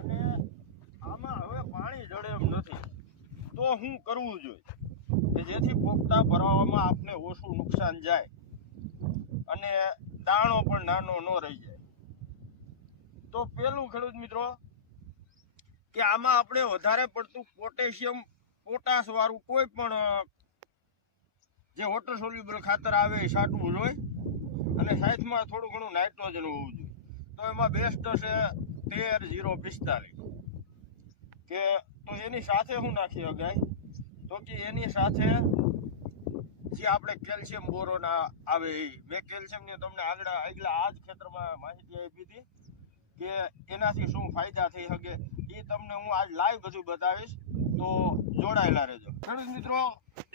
અને આમાં હવે પાણી જડે એમ નથી, તો શું કરવું જોઈએ કે જેથી પોપટા ભરાવામાં આપને ઓછું નુકસાન જાય અને દાણો પણ નાનો ન રહી જાય? તો પેલું ખેડૂત મિત્રો કે આમાં આપણે વધારે પડતું પોટાશ વાળું કોઈ પણ જે વોટર સોલ્યુબલ ખાતર આવે એ છાંટવું જોઈએ અને સાઈડમાં થોડું ઘણું નાઇટ્રોજન હોવું જોઈએ. તો એમાં બેસ્ટ છે 13-0-45 કે તો એની સાથે શું નાખી શકાય તો કે એની સાથે જે આપણે કેલ્શિયમ બોરોન આવે એ મેં કેલ્શિયમની તમને આગળ આ જ ખેતરમાં માહિતી આપી હતી કે એનાથી શું ફાયદા થઈ શકે એ તમને હું આજ લાઈવ બધું બતાવીશ, તો જોડાયેલા રહેજો. ખેડૂત મિત્રો,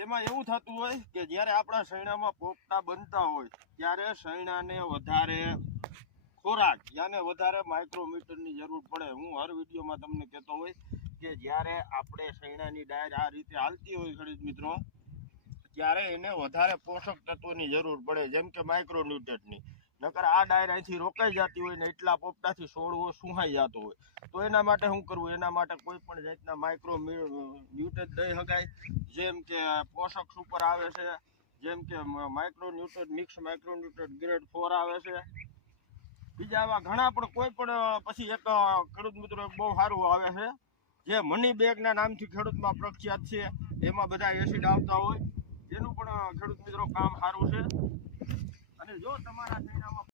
એમાં એવું થતું હોય કે જ્યારે આપણા શૈણામાં પોપટા બનતા હોય ત્યારે શૈણાને વધારે ખોરાક યાને વધારે માઇક્રોમીટરની જરૂર પડે. હું હર વિડીયોમાં તમને કહેતો હોય કે જ્યારે આપણે શૈણાની ડાયર આ રીતે હાલતી હોય ખેડૂત મિત્રો, ત્યારે એને વધારે પોષક તત્વોની જરૂર પડે, જેમ કે માઇક્રોન્યુટ્રન્ટની. નકર આ ડાયર અહીંથી રોકાઈ જતી હોય ને એટલા પોપટાથી છોડવો સુહાઈ જતો હોય. તો એના માટે શું કરવું? એના માટે કોઈ પણ જાતના ન્યુટ્રન્ટ દઈ શકાય, જેમ કે પોષક સુપર આવે છે, જેમ કે માઇક્રોન્યુટ્રન્ટ મિક્સ માઇક્રોન્યુટ્રન્ટ ગ્રેડ 4 આવે છે. બીજા આવા ઘણા પણ કોઈ પણ પછી એક ખેડૂત મિત્રો બહુ સારું આવે છે જે મની બેગના નામથી ખેડૂતમાં પ્રખ્યાત છે. એમાં બધા એસિડ આવતા હોય, જેનું પણ ખેડૂત મિત્રો કામ સારું છે. અને જો તમારા શૈણામાં